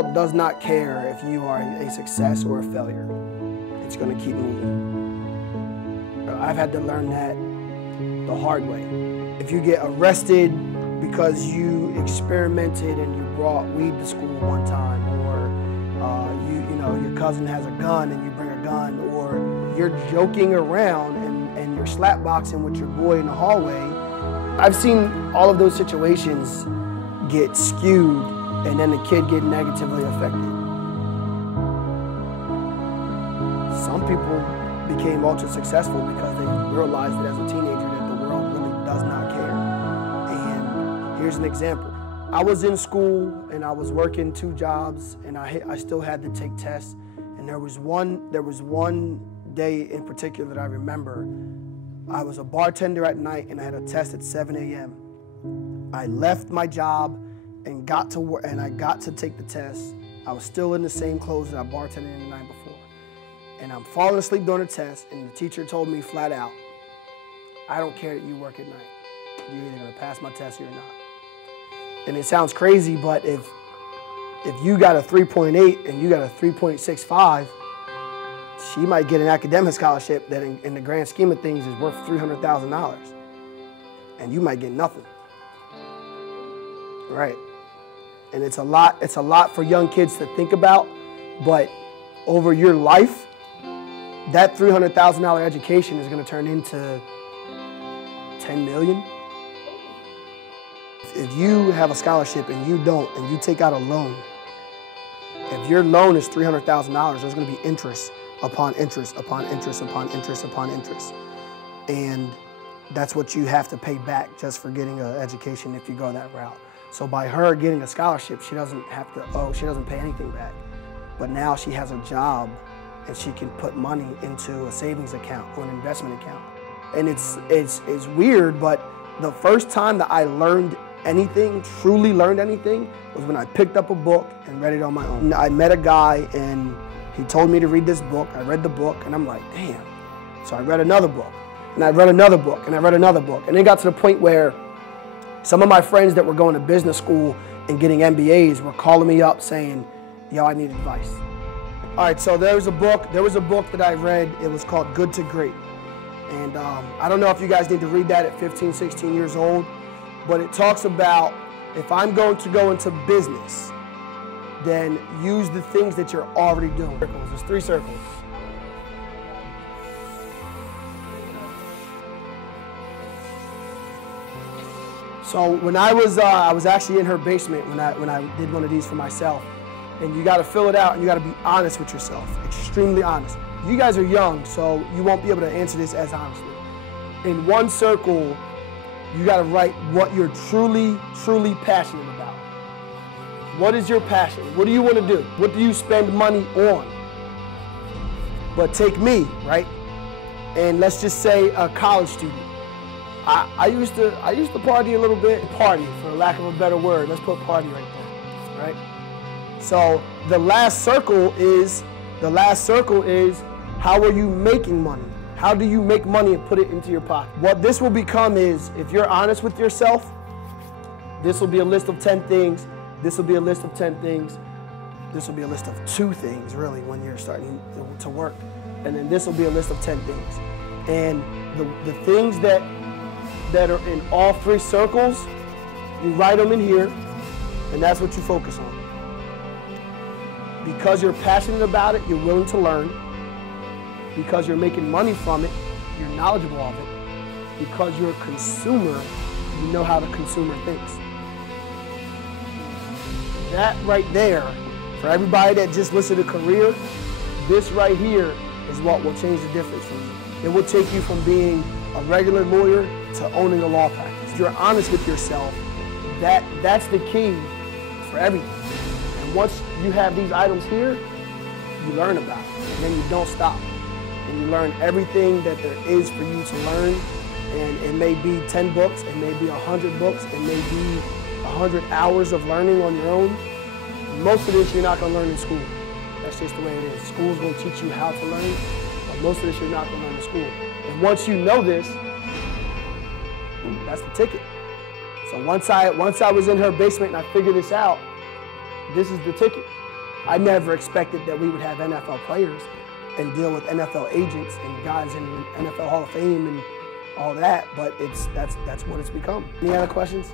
world does not care if you are a success or a failure. It's going to keep moving. I've had to learn that the hard way. If you get arrested because you experimented and you brought weed to school one time, or your cousin has a gun and you bring a gun, or you're joking around and you're slapboxing with your boy in the hallway, I've seen all of those situations get skewed and then the kid get negatively affected. Some people became ultra successful because they realized that as a teenager that the world really does not care. And here's an example. I was in school and I was working 2 jobs and I still had to take tests. And there was one day in particular that I remember. I was a bartender at night and I had a test at 7 a.m. I left my job and got to work, and I got to take the test. I was still in the same clothes that I bartended in the night before. And I'm falling asleep during the test, and the teacher told me flat out, I don't care that you work at night. You're either gonna pass my test or you're not. And it sounds crazy, but if you got a 3.8 and you got a 3.65, she might get an academic scholarship that in the grand scheme of things is worth $300,000. And you might get nothing. Right. And it's a lot for young kids to think about, but over your life, that $300,000 education is going to turn into $10 million. If you have a scholarship and you don't, and you take out a loan, if your loan is $300,000, there's going to be interest upon interest upon interest upon interest upon interest. And that's what you have to pay back just for getting an education if you go that route. So by her getting a scholarship, she doesn't pay anything back. But now she has a job and she can put money into a savings account or an investment account. And it's weird, but the first time that I learned anything, truly learned anything, was when I picked up a book and read it on my own. I met a guy and he told me to read this book. I read the book and I'm like, damn. So I read another book and I read another book and I read another book. And it got to the point where some of my friends that were going to business school and getting MBAs were calling me up saying, yo, I need advice. All right, so there was a book that I read. It was called Good to Great. And I don't know if you guys need to read that at 15, 16 years old, but it talks about if I'm going to go into business, then use the things that you're already doing. There's 3 circles. So when I was actually in her basement when I did one of these for myself, and you got to fill it out and you got to be honest with yourself, extremely honest. You guys are young, so you won't be able to answer this as honestly. In one circle, you got to write what you're truly, truly passionate about. What is your passion? What do you want to do? What do you spend money on? But take me, right? And let's just say a college student. I used to party a little bit. Party, for lack of a better word. Let's put party right there, right? So the last circle is how are you making money? How do you make money and put it into your pocket? What this will become is, if you're honest with yourself, this will be a list of 10 things. This will be a list of 10 things. This will be a list of 2 things, really, when you're starting to work. And then this will be a list of 10 things. And the things that are in all 3 circles, you write them in here, and that's what you focus on. Because you're passionate about it, you're willing to learn. Because you're making money from it, you're knowledgeable of it. Because you're a consumer, you know how the consumer thinks. That right there, for everybody that just listened to career, this right here is what will change the difference for you. It will take you from being a regular lawyer to owning a law practice. If you're honest with yourself, that's the key for everything. And once you have these items here, you learn about it, and then you don't stop. And you learn everything that there is for you to learn. And it may be 10 books, it may be 100 books, it may be 100 hours of learning on your own. Most of this you're not going to learn in school. That's just the way it is. School's going to teach you how to learn, but most of this you're not going to learn in school. And once you know this, that's the ticket. So once I was in her basement and I figured this out, this is the ticket. I never expected that we would have NFL players and deal with NFL agents and guys in NFL Hall of Fame and all that, but that's what it's become. Any other questions?